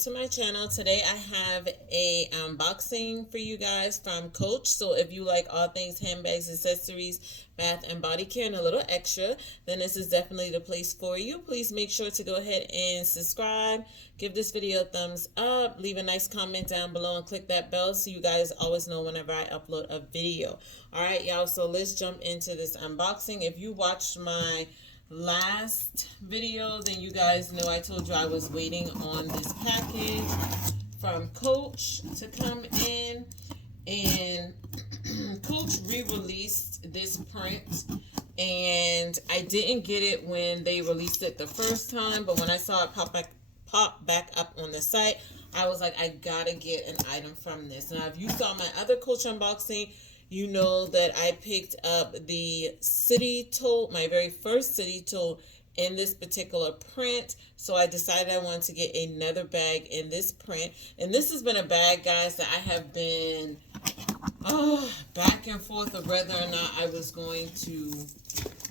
to my channel. Today I have a unboxing for you guys from Coach. So if you like all things handbags, accessories, bath and body care, and a little extra, then this is definitely the place for you. Please make sure to go ahead and subscribe, give this video a thumbs up, leave a nice comment down below, and click that bell so you guys always know whenever I upload a video. All right, y'all, so let's jump into this unboxing. If you watched my last video, then you guys know I told you I was waiting on this package from Coach to come in, and Coach re-released this print, and I didn't get it when they released it the first time, but when I saw it pop back up on the site, I was like, I gotta get an item from this. Now if you saw my other Coach unboxing, you know that I picked up the city tote, my very first city tote in this particular print. So I decided I wanted to get another bag in this print. And this has been a bag, guys, that I have been back and forth of whether or not I was going to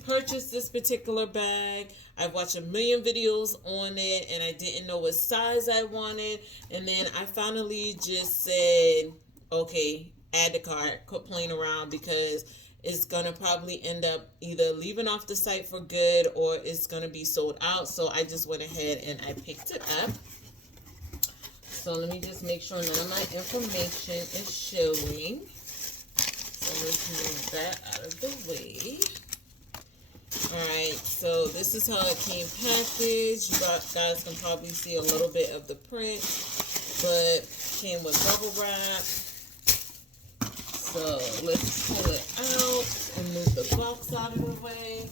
purchase this particular bag. I've watched a million videos on it and I didn't know what size I wanted. And then I finally just said, okay, add to cart, quit playing around, because it's gonna probably end up either leaving off the site for good or it's gonna be sold out. So I just went ahead and I picked it up. So let me just make sure none of my information is showing. So let's move that out of the way. Alright, so this is how it came packaged. You guys can probably see a little bit of the print, but came with bubble wrap. So let's pull it out and move the box out of the way.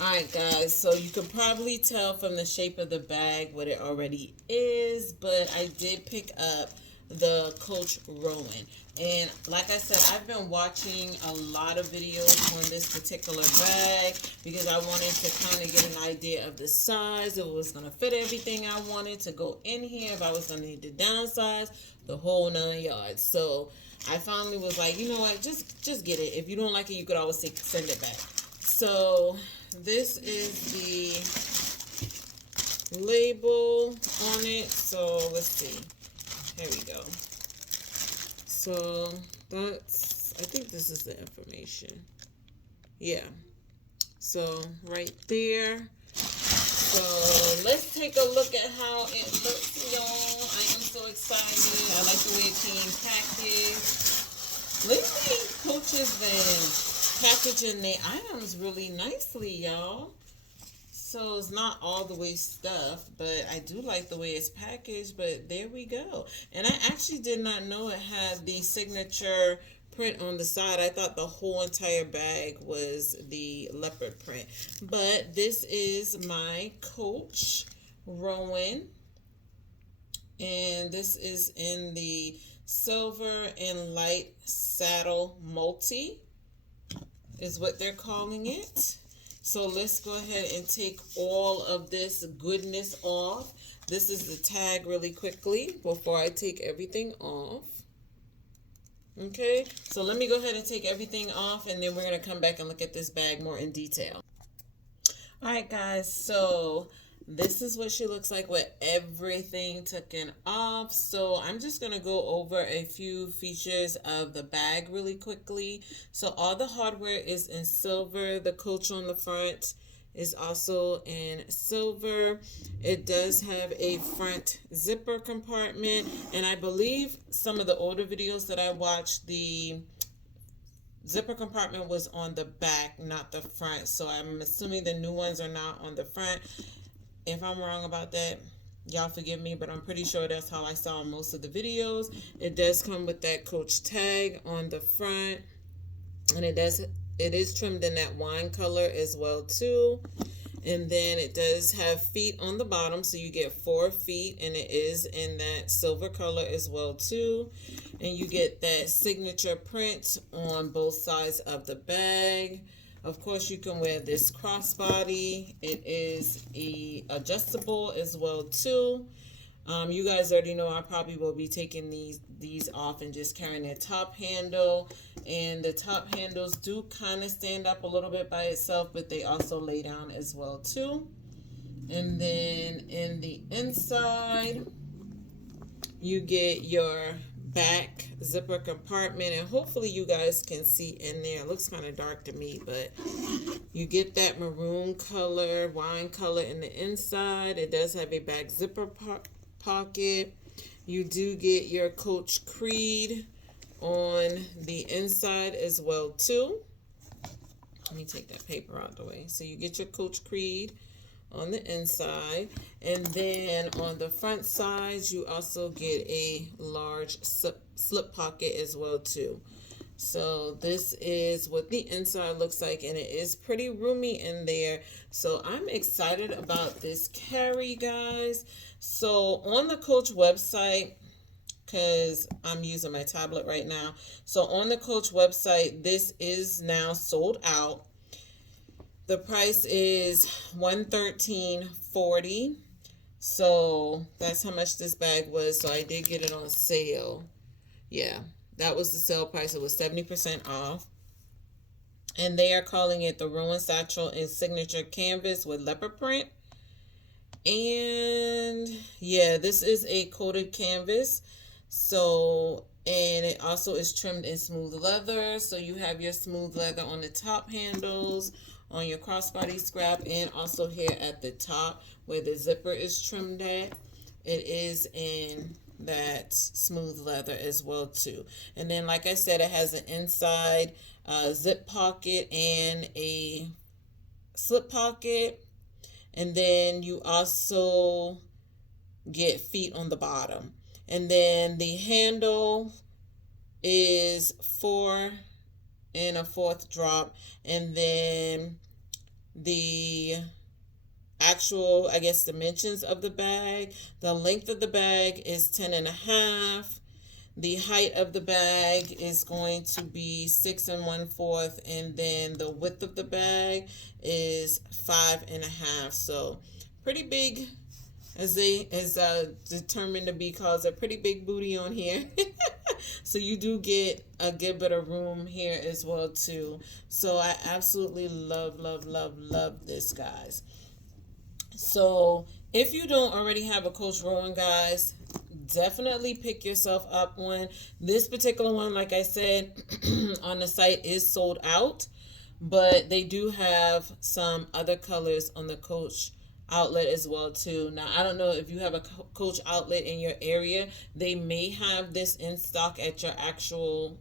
Alright guys, so you can probably tell from the shape of the bag what it already is, but I did pick up the Coach Rowan. And like I said, I've been watching a lot of videos on this particular bag because I wanted to kind of get an idea of the size, if it was going to fit everything I wanted to go in here, if I was going to need to downsize, the whole 9 yards. So I finally was like, you know what, just get it. If you don't like it, you could always send it back. So this is the label on it. So let's see. Here we go. So that's, I think this is the information. Yeah. So right there. So let's take a look at how it looks, y'all. I am so excited. I like the way it came packaged. Lately, Coach has been packaging their items really nicely, y'all. So it's not all the way stuffed, but I do like the way it's packaged, but there we go. And I actually did not know it had the signature print on the side. I thought the whole entire bag was the leopard print. But this is my Coach Rowan. And this is in the silver and light saddle multi is what they're calling it. So let's go ahead and take all of this goodness off. This is the tag really quickly before I take everything off. Okay, so let me go ahead and take everything off, and then we're going to come back and look at this bag more in detail. All right, guys, so this is what she looks like with everything taken off. So I'm just going to go over a few features of the bag really quickly. So all the hardware is in silver. The Coach on the front is also in silver. It does have a front zipper compartment. And I believe some of the older videos that I watched, the zipper compartment was on the back, not the front. So I'm assuming the new ones are not on the front. If I'm wrong about that, y'all forgive me, but I'm pretty sure that's how I saw most of the videos. It does come with that Coach tag on the front, and it is trimmed in that wine color as well too. And then it does have feet on the bottom, so you get 4 feet, and it is in that silver color as well too. And you get that signature print on both sides of the bag. Of course, you can wear this crossbody. It is adjustable as well too. You guys already know I probably will be taking these off and just carrying their top handle. And the top handles do kind of stand up a little bit by itself, but they also lay down as well too. And then in the inside, you get your back zipper compartment, and hopefully you guys can see in there. It looks kind of dark to me, but you get that maroon color, wine color in the inside. It does have a back zipper pocket. You do get your Coach Creed on the inside as well too. Let me take that paper out the way. So you get your Coach Creed on the inside, and then on the front sides you also get a large slip pocket as well too. So this is what the inside looks like, and it is pretty roomy in there. So I'm excited about this carry, guys. So on the Coach website, because I'm using my tablet right now, so on the Coach website, this is now sold out. The price is $113.40. So that's how much this bag was. So I did get it on sale. Yeah, that was the sale price. It was 70% off. And they are calling it the Rowan Satchel in Signature Canvas with leopard print. And yeah, this is a coated canvas. So, and it also is trimmed in smooth leather. So you have your smooth leather on the top handles, on your crossbody scrap, and also here at the top where the zipper is trimmed at. It is in that smooth leather as well too. And then, like I said, it has an inside zip pocket and a slip pocket. And then you also get feet on the bottom. And then the handle is 4 1/4 drop, and then the actual, I guess, dimensions of the bag, the length of the bag is 10 1/2. The height of the bag is going to be 6 1/4, and then the width of the bag is 5 1/2. So pretty big, as determined to be, called a pretty big booty on here. So you do get a good bit of room here as well too. So I absolutely love this, guys. So if you don't already have a Coach Rowan, guys, definitely pick yourself up one. This particular one, like I said, on the site is sold out, but they do have some other colors on the Coach outlet as well too. Now, I don't know if you have a Coach outlet in your area. They may have this in stock at your actual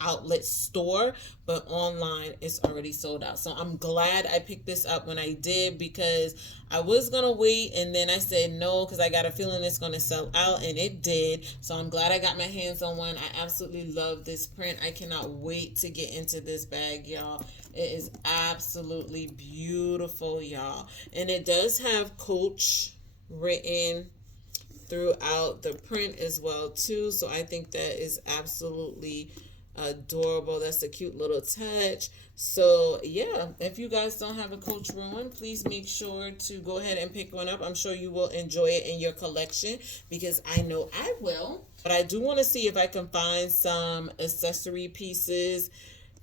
outlet store, but online it's already sold out. So I'm glad I picked this up when I did, because I was gonna wait, and then I said no because I got a feeling it's gonna sell out, and it did. So I'm glad I got my hands on one. I absolutely love this print. I cannot wait to get into this bag, y'all. It is absolutely beautiful, y'all. And it does have Coach written throughout the print as well too. So I think that is absolutely adorable. That's a cute little touch. So yeah, if you guys don't have a Coach Rowan, please make sure to go ahead and pick one up. I'm sure you will enjoy it in your collection, because I know I will. But I do want to see if I can find some accessory pieces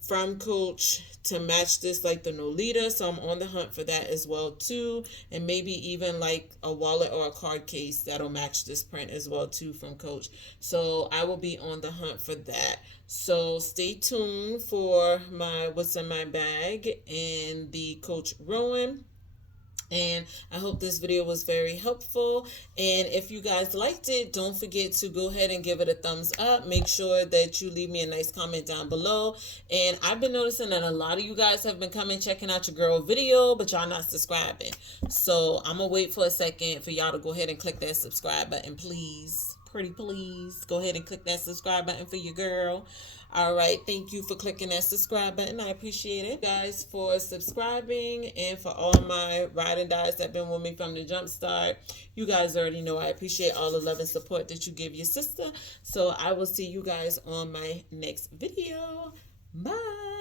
from Coach to match this, like the Nolita. So I'm on the hunt for that as well too, and maybe even like a wallet or a card case that'll match this print as well too from Coach. So I will be on the hunt for that. So stay tuned for my what's in my bag and the Coach Rowan. And I hope this video was very helpful. And if you guys liked it, don't forget to go ahead and give it a thumbs up. Make sure that you leave me a nice comment down below. And I've been noticing that a lot of you guys have been coming checking out your girl video, but y'all not subscribing. So I'm gonna wait for a second for y'all to go ahead and click that subscribe button, please. Pretty please. Go ahead and click that subscribe button for your girl. All right, thank you for clicking that subscribe button. I appreciate it, guys, for subscribing, and for all my ride and dies that have been with me from the jump start. You guys already know I appreciate all the love and support that you give your sister. So I will see you guys on my next video. Bye.